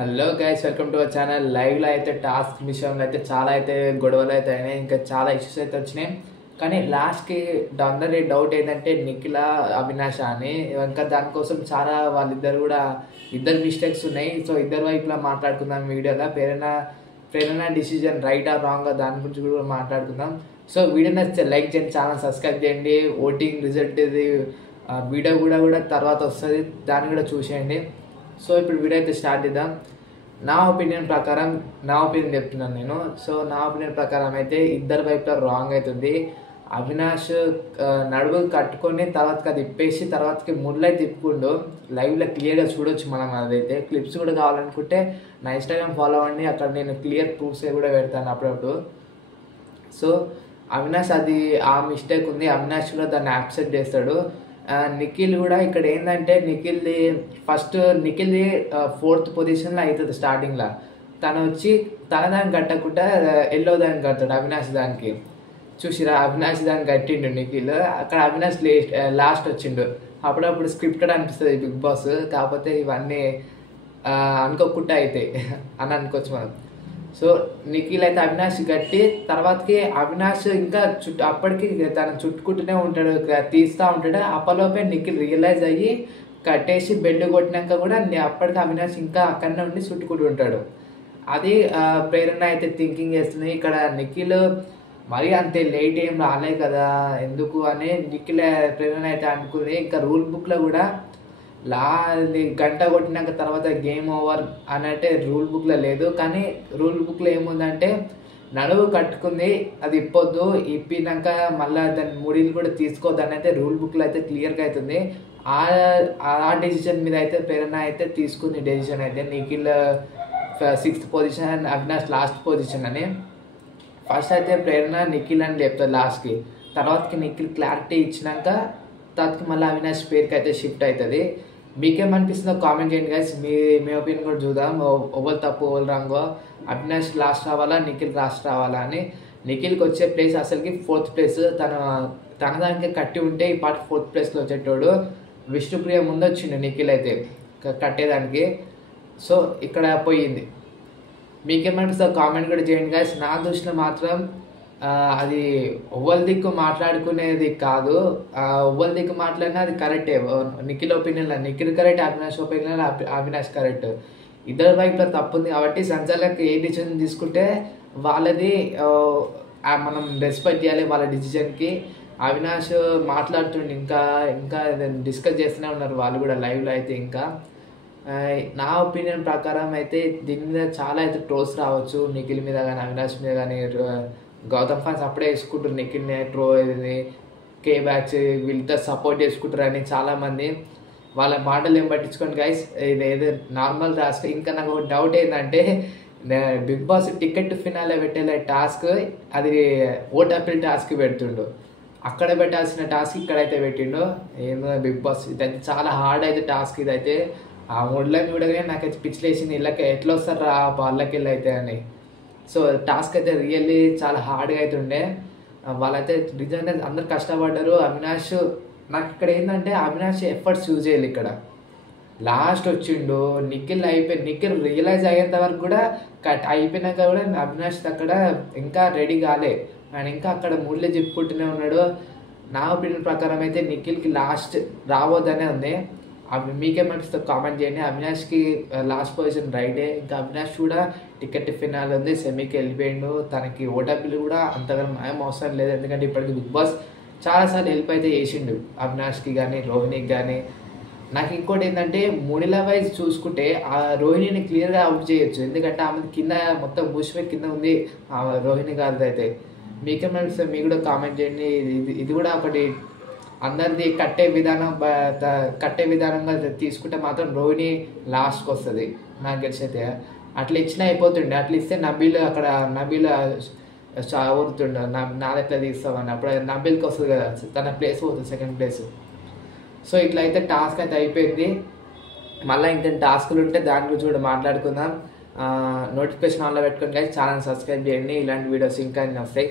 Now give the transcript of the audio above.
Hello guys, welcome to our channel. లైవ్లో అయితే task విషయంలో అయితే చాలా అయితే గొడవలు అయితే అయినాయి, ఇంకా చాలా ఇష్యూస్ అయితే వచ్చినాయి. కానీ లాస్ట్కి అందరి డౌట్ ఏంటంటే నిఖిల అవినాష్ అని. ఇంకా దానికోసం చాలా వాళ్ళిద్దరు కూడా ఇద్దరు మిస్టేక్స్ ఉన్నాయి. సో ఇద్దరు వైపులా మాట్లాడుకుందాం వీడియోలో. ప్రేరణ డిసిజన్ రైటా రాంగ్ దాని గురించి కూడా మాట్లాడుకుందాం. సో వీడియో నచ్చితే లైక్ చేయండి, ఛానల్ సబ్స్క్రైబ్ చేయండి. ఓటింగ్ రిజల్ట్ ఇది వీడియో కూడా తర్వాత వస్తుంది, దాన్ని కూడా చూసేయండి. సో ఇప్పుడు వీడియో అయితే స్టార్ట్ చేద్దాం. నా ఒపీనియన్ చెప్తున్నాను నేను. సో నా ఒపీనియన్ ప్రకారం అయితే ఇద్దరు వైపులో రాంగ్ అవుతుంది. అవినాష్ నడువు కట్టుకొని తర్వాతకి అది ఇప్పేసి తర్వాతకి ముళ్ళై తిప్పుకుంటూ లైవ్లో క్లియర్గా చూడొచ్చు మనం. అదైతే క్లిప్స్ కూడా కావాలనుకుంటే నా ఇన్స్టాగ్రామ్ ఫాలో అవ్వండి, అక్కడ నేను క్లియర్ ప్రూఫ్స్ కూడా పెడతాను అప్పుడప్పుడు. సో అవినాష్ అది ఆ మిస్టేక్ ఉంది, అవినాష్ కూడా దాన్ని యాక్సెప్ట్ చేస్తాడు. నిఖిల్ కూడా ఇక్కడ ఏంటంటే నిఖిల్ది 4th పొజిషన్లో అవుతుంది స్టార్టింగ్లో. తను వచ్చి తన దాన్ని కట్టకుండా ఎల్లో దాన్ని కడతాడు అవినాష్ దానికి. చూసిరా, అవినాష్ దాన్ని కట్టిండు నిఖిల్. అక్కడ అవినాష్ లాస్ట్ వచ్చిండు. అప్పుడప్పుడు స్క్రిప్టెడ్ అనిపిస్తుంది బిగ్ బాస్, కాకపోతే ఇవన్నీ అనుకోకుండా అవుతాయి అని అనుకోవచ్చు మనం. సో నిఖిల్ అయితే అవినాష్ గట్టి తర్వాతకి అవినాష్ ఇంకా అప్పటికి తను చుట్టుకుంటూనే ఉంటాడు, తీస్తూ ఉంటాడు. అప్పలోపే నిఖిల్ రియలైజ్ అయ్యి కట్టేసి బెల్ట్ కొట్టినాక కూడా అప్పటికి అవినాష్ ఇంకా అక్కడనే ఉండి చుట్టుకుంటూ ఉంటాడు. అది ప్రేరణ అయితే థింకింగ్ చేస్తుంది. ఇక్కడ నిఖిల్ మరీ అంతే లేట్ ఏం రాలే కదా ఎందుకు అని నిఖిల్ ప్రేరణ అయితే అనుకుంది. ఇంకా రూల్ బుక్లో కూడా గంట కొట్టినాక తర్వాత గేమ్ ఓవర్ అనంటే రూల్ బుక్లో లేదు. కానీ రూల్ బుక్లో ఏముందంటే నడువు కట్టుకుంది, అది ఇప్పొద్దు, ఇప్పినాక మళ్ళీ దాని ముడిలు కూడా తీసుకోవద్దు అని అయితే రూల్ బుక్లో అయితే క్లియర్గా అవుతుంది. ఆ డెసిషన్ మీద అయితే ప్రేరణ అయితే తీసుకుంది డెసిషన్ అయితే. Nikhil 6th position, Avinash last position అని. ఫస్ట్ అయితే ప్రేరణ నిఖిల్ అని చెప్తారు లాస్ట్కి, తర్వాతకి నిఖిల్ క్లారిటీ ఇచ్చినాక తర్వాతకి మళ్ళీ అవినాష్ పేరుకి అయితే షిఫ్ట్ అవుతుంది. మీకేమనిపిస్తుందో కామెంట్ చేయండి గైస్, మీ ఒపీనియన్ కూడా చూద్దాం. ఎవరు తప్పు ఎవరు రాంగో, అవినాష్ లాస్ట్ రావాలా నిఖిల్ లాస్ట్ రావాలా అని. నిఖిల్కి వచ్చే ప్లేస్ అసలుకి 4th ప్లేస్. తన దానికి కట్టి ఉంటే ఈ పాట 4th ప్లేస్లో వచ్చేటోడు. విష్ణుప్రియ ముందు వచ్చిండు నిఖిల్ అయితే కట్టేదానికి. సో ఇక్కడ పోయింది. మీకేమనిపిస్తుందో కామెంట్ కూడా చేయండి గైస్. నా దృష్టిలో మాత్రం అది ఒవ్వల దిక్కు మాట్లాడుకునేది కాదు, ఒవ్వల దిక్కు మాట్లాడినా అది కరెక్టే. నిఖిల్ ఒపీనియన్లో నిఖిల్ కరెక్ట్, అవినాష్ ఒపీనియన్లో అవినాష్ కరెక్ట్. ఇద్దరు వైపులో తప్పు ఉంది కాబట్టి సంచాలకు ఏ డిసిజన్ తీసుకుంటే వాళ్ళది మనం రెస్పెక్ట్ చేయాలి వాళ్ళ డిసిజన్కి. అవినాష్ మాట్లాడుతుండే, ఇంకా డిస్కస్ చేస్తూనే ఉన్నారు వాళ్ళు కూడా లైవ్లో అయితే. ఇంకా నా ఒపీనియన్ ప్రకారం అయితే దీని మీద చాలా అయితే ట్రోల్స్ రావచ్చు, నిఖిల్ మీద కానీ అవినాష్ మీద కానీ. గౌతమ్ ఫ్యాన్స్ అప్పుడే వేసుకుంటారు నిఖిల్ని కే బ్యాచ్ వీళ్ళతో సపోర్ట్ చేసుకుంటారు అని చాలామంది. వాళ్ళ మాటలు ఏం పట్టించుకోండి గైస్, ఇది ఏదో నార్మల్ టాస్క్. ఇంకా నాకు ఒక డౌట్ ఏంటంటే బిగ్ బాస్ టికెట్ ఫినాలే పెట్టే టాస్క్ అది ఓట్ అప్పీల్ టాస్క్ పెడుతుండు. అక్కడ పెట్టాల్సిన టాస్క్ ఇక్కడైతే పెట్టిండు. ఏమో బిగ్ బాస్ ఇదైతే చాలా హార్డ్ అయితే టాస్క్ ఇదైతే. ఆ మూడులని చూడగానే నాకైతే పిచ్చిలేసింది, ఇళ్ళకి ఎట్లా వస్తారు రా వాళ్ళకి వెళ్ళి అయితే అని. సో టాస్క్ అయితే రియల్లీ చాలా హార్డ్గా అయితే ఉండే. వాళ్ళైతే నిజంగా అందరు కష్టపడ్డారు. అవినాష్ నాకు ఇక్కడ ఏంటంటే అవినాష్ ఎఫర్ట్స్ యూజ్ చేయాలి. ఇక్కడ లాస్ట్ వచ్చిండు, నిఖిల్ రియలైజ్ అయ్యేంత వరకు కూడా అయిపోయినాక కూడా అవినాష్ అక్కడ ఇంకా రెడీ కాలే, ఆయన ఇంకా అక్కడ ముళ్ళే చెప్పుకుంటూనే ఉన్నాడు. నా ఒపీనియన్ ప్రకారం అయితే నిఖిల్కి లాస్ట్ రావద్దనే ఉంది. మీకేమనిపిస్తే కామెంట్ చేయండి. అవినాష్కి లాస్ట్ పొజిషన్ రైటే. ఇంకా అవినాష్ కూడా టికెట్ ఫినాల్ ఉంది, సెమీకి వెళ్ళిపోయిండు. తనకి ఓటర్లు కూడా అంతగా ఏం అవసరం లేదు, ఎందుకంటే ఇప్పటికి బిగ్ బాస్ చాలాసార్లు హెల్ప్ అయితే చేసిండు అవినాష్కి కానీ రోహిణికి కానీ. నాకు ఇంకోటి ఏంటంటే ముడిల వైజ్ చూసుకుంటే ఆ రోహిణిని క్లియర్గా అవుట్ చేయొచ్చు, ఎందుకంటే ఆమె కింద మొత్తం మూసిపోయి కింద ఉంది రోహిణి గారిది అయితే. మీకేమనిపిస్తే మీకు కూడా కామెంట్ చేయండి. ఇది కూడా ఒకటి అందరిది కట్టే విధానంగా తీసుకుంటే మాత్రం రోహిణి లాస్ట్కి వస్తుంది నాకు తెలిసైతే. అట్లా ఇచ్చినా అయిపోతుండే, అట్లా ఇస్తే నబీల్ ఊరుతుండే నాది ఎట్లా తీస్తామని. అప్పుడు నబీల్కి వస్తుంది కదా, తన ప్లేస్ పోతుంది 2nd ప్లేస్. సో ఇట్లా అయితే టాస్క్ అయితే అయిపోయింది. మళ్ళీ ఇంకా టాస్కులు ఉంటే దాని గురించి కూడా మాట్లాడుకుందాం. నోటిఫికేషన్ ఆన్లో పెట్టుకొని ఛానల్ సబ్స్క్రైబ్ చేయండి, ఇలాంటి వీడియోస్ ఇంకా వస్తాయి.